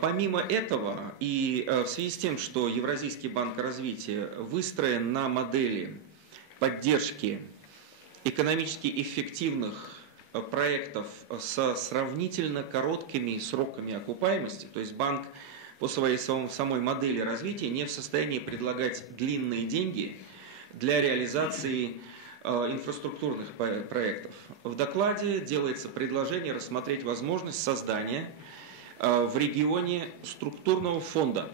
Помимо этого, и в связи с тем, что Евразийский банк развития выстроен на модели поддержки экономически эффективных проектов со сравнительно короткими сроками окупаемости, то есть банк по своей самой модели развития не в состоянии предлагать длинные деньги для реализации инфраструктурных проектов. В докладе делается предложение рассмотреть возможность создания в регионе структурного фонда.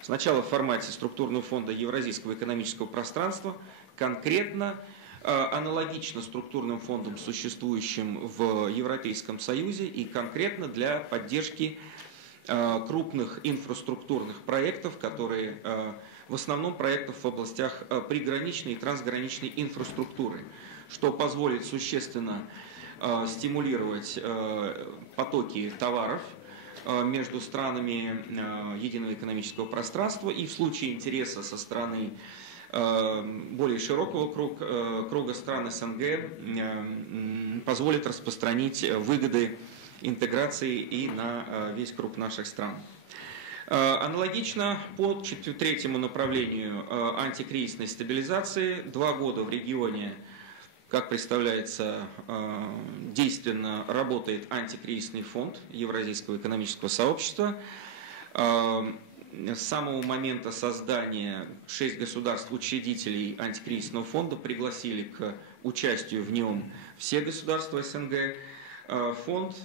Сначала в формате структурного фонда Евразийского экономического пространства, конкретно аналогично структурным фондам, существующим в Европейском Союзе, и конкретно для поддержки крупных инфраструктурных проектов, которые в основном проектов в областях приграничной и трансграничной инфраструктуры, что позволит существенно стимулировать потоки товаров между странами единого экономического пространства и в случае интереса со стороны более широкого круга стран СНГ позволит распространить выгоды интеграции и на весь круг наших стран. Аналогично по третьему направлению антикризисной стабилизации 2 года в регионе, как представляется, действенно работает антикризисный фонд Евразийского экономического сообщества. С самого момента создания 6 государств-учредителей антикризисного фонда пригласили к участию в нем все государства СНГ. Фонд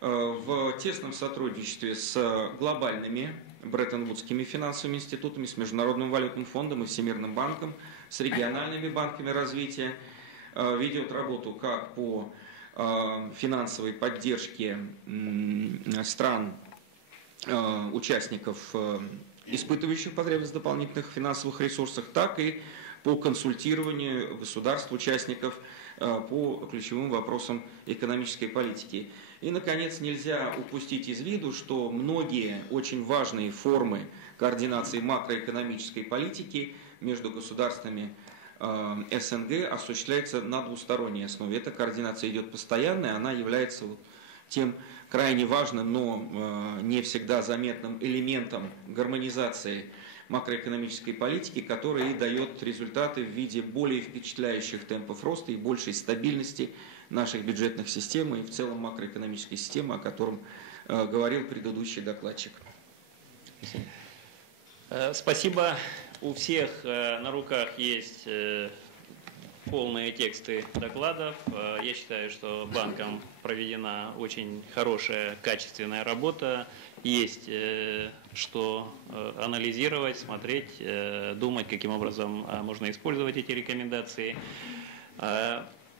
в тесном сотрудничестве с глобальными Бреттон-Вудскими финансовыми институтами, с Международным валютным фондом и Всемирным банком, с региональными банками развития ведет работу как по финансовой поддержке стран, участников, испытывающих потребность в дополнительных финансовых ресурсах, так и по консультированию государств, участников по ключевым вопросам экономической политики. И, наконец, нельзя упустить из виду, что многие очень важные формы координации макроэкономической политики между государствами СНГ осуществляется на двусторонней основе. Эта координация идет постоянная, она является тем крайне важным, но не всегда заметным элементом гармонизации макроэкономической политики, который дает результаты в виде более впечатляющих темпов роста и большей стабильности наших бюджетных систем и в целом макроэкономической системы, о котором говорил предыдущий докладчик. Спасибо. У всех на руках есть полные тексты докладов. Я считаю, что банком проведена очень хорошая, качественная работа. Есть что анализировать, смотреть, думать, каким образом можно использовать эти рекомендации.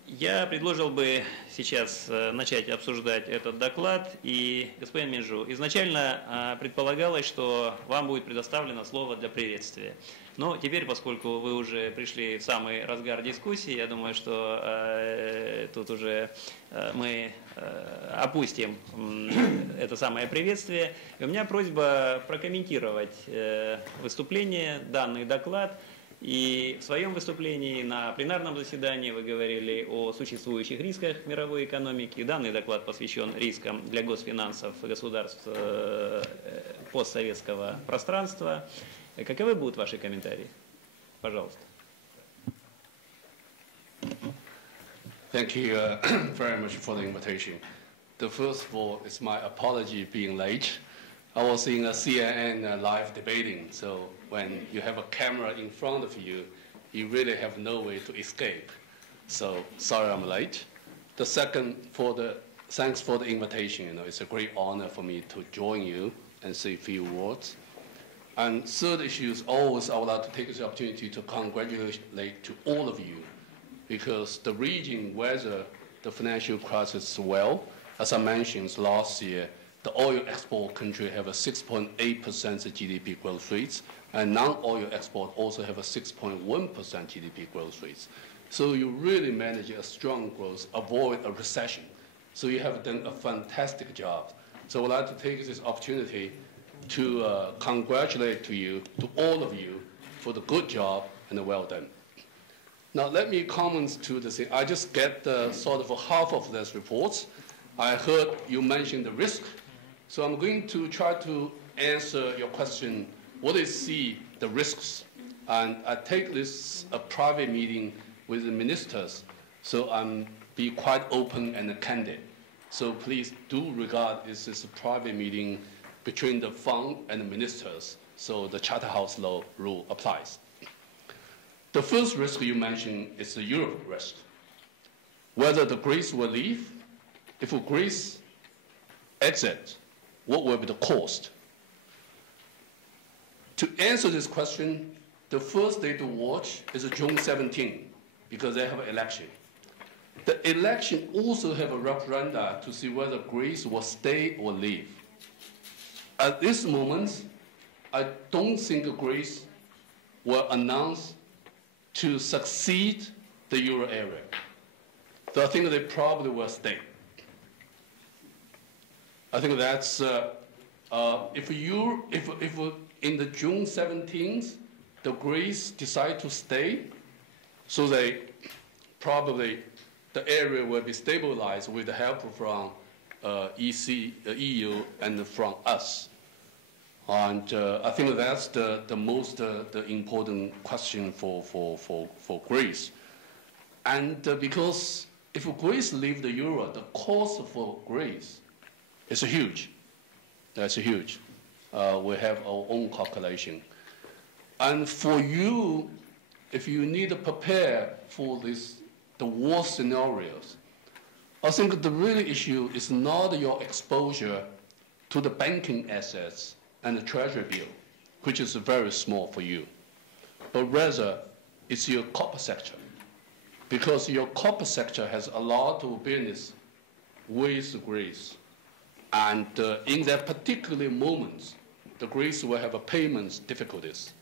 Я предложил бы сейчас начать обсуждать этот доклад. И, господин Минжу, изначально предполагалось, что вам будет предоставлено слово для приветствия. Но теперь, поскольку вы уже пришли в самый разгар дискуссии, я думаю, что тут уже мы опустим это самое приветствие. И у меня просьба прокомментировать выступление, данный доклад. И в своем выступлении на пленарном заседании вы говорили о существующих рисках мировой экономики. Данный доклад посвящен рискам для госфинансов государств постсоветского пространства. Каковы будут ваши комментарии? Пожалуйста. Thank you very much for the invitation. First of all, it's my apology being late. I was in a CNN live debating, so when you have a camera in front of you, you really have no way to escape. So sorry I'm late. The second, thanks for the invitation. It's a great honor for me to join you and say a few words. And third issue is always I would like to take this opportunity to congratulate to all of you, because the region weathered the financial crisis well. As I mentioned last year, the oil export country have a 6.8% GDP growth rate, and non-oil export also have a 6.1% GDP growth rate. So you really manage a strong growth, avoid a recession. So you have done a fantastic job. So I would like to take this opportunity to congratulate to all of you for the good job and well done. Now let me comment to the thing. I just get sort of half of this report. I heard you mention the risk. So I'm going to try to answer your question, what is see the risks? And I take this a private meeting with the ministers, so I'm be quite open and candid. So please do regard this as a private meeting between the fund and the ministers, so the Charterhouse law rule applies. The first risk you mentioned is the Europe risk. Whether the Greece will leave, if Greece exits, what will be the cost? To answer this question, the first day to watch is June 17, because they have an election. The election also have a referendum to see whether Greece will stay or leave. At this moment, I don't think Greece will announce to succeed the euro area. So I think they probably will stay. I think that's if in the June 17th, the Greece decide to stay, so they probably the area will be stabilized with the help from EU and from us. And I think that's the most the important question for Greece. And because if Greece leave the euro, the cost for Greece is huge. That's huge. We have our own calculation. And for you, if you need to prepare for the worst scenarios, I think the real issue is not your exposure to the banking assets and the treasury bill, which is very small for you, but rather it's your corporate sector, because your corporate sector has a lot of business with Greece, and in that particular moment, the Greece will have a payments difficulties.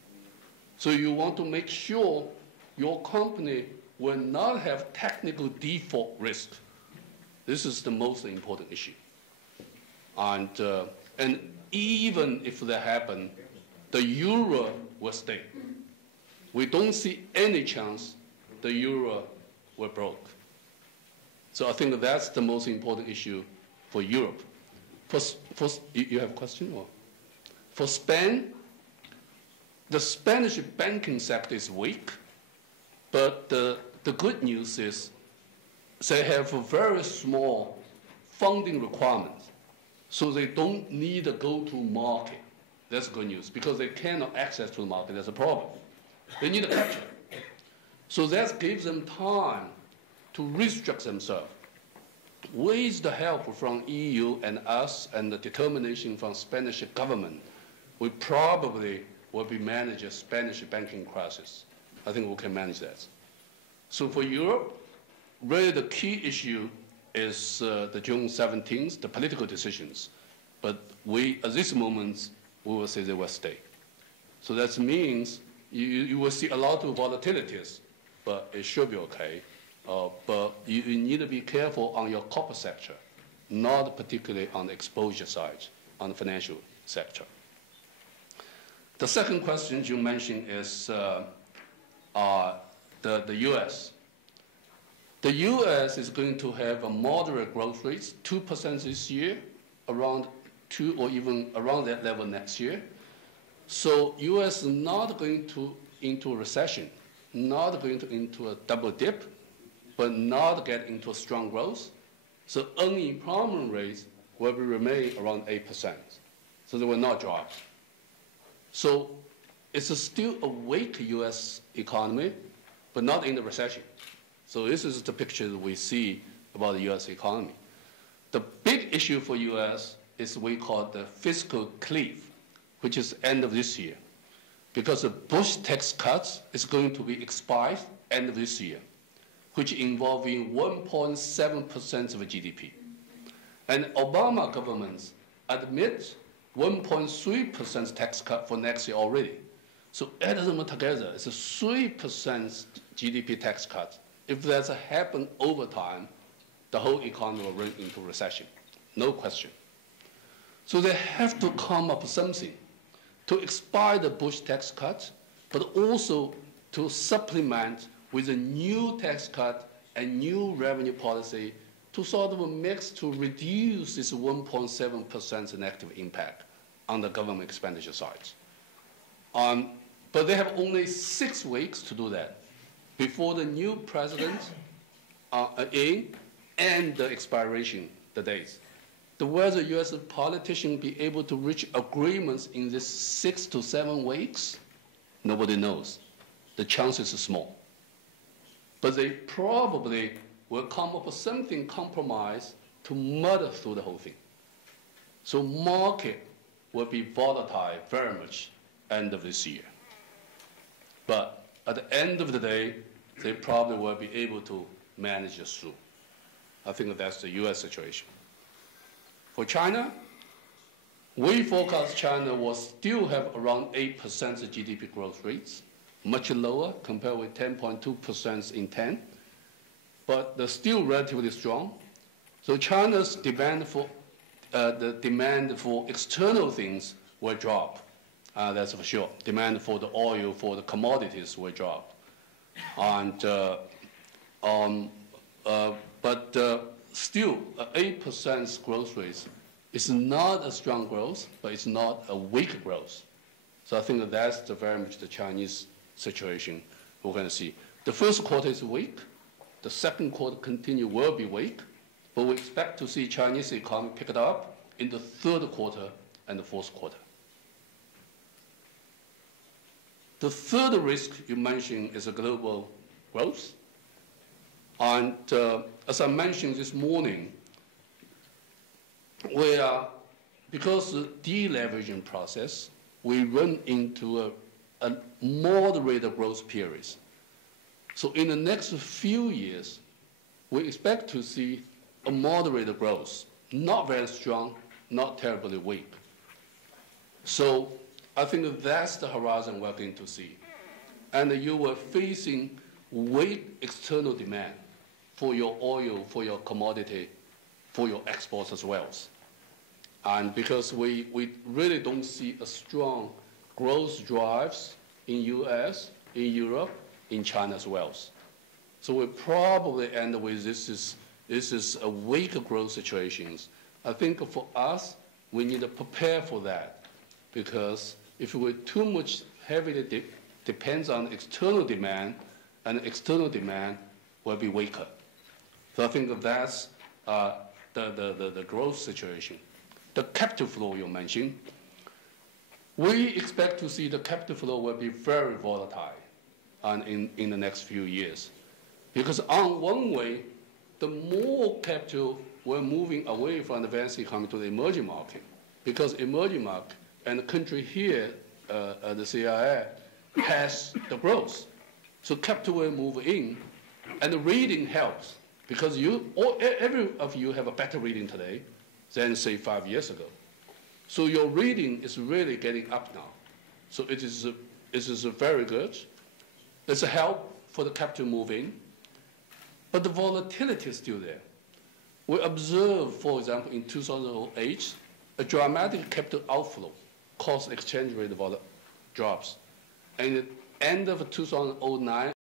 So you want to make sure your company will not have technical default risk. This is the most important issue. And even if that happens, the euro will stay. We don't see any chance the euro will broke. So I think that's the most important issue for Europe. You have a question? Or? For Spain, the Spanish banking sector is weak, but the good news is they have a very small funding requirements, so they don't need to go to market. That's good news, because they cannot access to the market. That's a problem. They need a capture. So that gives them time to restructure themselves. With the help from EU and us and the determination from Spanish government, we probably will be manage a Spanish banking crisis. I think we can manage that. So for Europe, really the key issue is the June 17th, the political decisions. But at this moment, we will say they will stay. So that means you will see a lot of volatilities, but it should be okay. But you need to be careful on your corporate sector, not particularly on the exposure side, on the financial sector. The second question you mentioned is the U.S. The U.S. is going to have a moderate growth rate, 2% this year, around 2 or even around that level next year. So U.S. is not going into a recession, not going into a double dip, but not get into a strong growth. So unemployment rates will remain around 8%. So they will not drop. So it's still a weak U.S. economy, but not in the recession. So this is the picture that we see about the U.S. economy. The big issue for U.S. is we call the fiscal cliff, which is end of this year, because the Bush tax cuts is going to be expired end of this year, which involving 1.7% of GDP. And Obama government admits 1.3% tax cut for next year already. So add them together, it's a 3% GDP tax cut. If that's happen over time, the whole economy will run into recession, no question. So they have to come up with something to expire the Bush tax cut, but also to supplement with a new tax cut and new revenue policy to sort of mix to reduce this 1.7% negative impact on the government expenditure side. But they have only 6 weeks to do that before the new president in and the expiration, the dates. Whether U.S. politicians be able to reach agreements in this 6 to 7 weeks, nobody knows. The chances are small. But they probably will come up with something compromise to muddle through the whole thing. So market will be volatile very much end of this year. But at the end of the day, they probably will be able to manage it through. I think that's the U.S. situation. For China, we forecast China will still have around 8% GDP growth rates, much lower compared with 10.2% in 10, but they're still relatively strong. So China's demand for the demand for external things will drop. That's for sure. Demand for the oil, for the commodities will drop. And, but still, 8% growth rate is not a strong growth, but it's not a weak growth. So I think that's very much the Chinese situation we're going to see. The first quarter is weak. The second quarter will be weak. But we expect to see Chinese economy pick it up in the third quarter and the fourth quarter. The third risk you mentioned is a global growth. And as I mentioned this morning, because of the deleveraging process, we run into a moderate growth period. So in the next few years, we expect to see a moderate growth, not very strong, not terribly weak. So I think that's the horizon we're going to see. And you were facing weak external demand for your oil, for your commodity, for your exports as well. And because we really don't see a strong growth drives in US, in Europe, in China as well. So we probably end with this is a weaker growth situations. I think for us, we need to prepare for that, because if we too much heavily depends on external demand, and external demand will be weaker. So I think that's the growth situation. The capital flow you mentioned, we expect to see the capital flow will be very volatile in the next few years. Because on one way, the more capital we're moving away from the advanced economy to the emerging market, because emerging market and the country here, the CIA, has the growth. So capital will move in, and the reading helps, because every of you have a better reading today than, say, 5 years ago. So your reading is really getting up now. So it is very good. It's a help for the capital move in, but the volatility is still there. We observed, for example, in 2008, a dramatic capital outflow caused exchange rate drops. And at the end of 2009,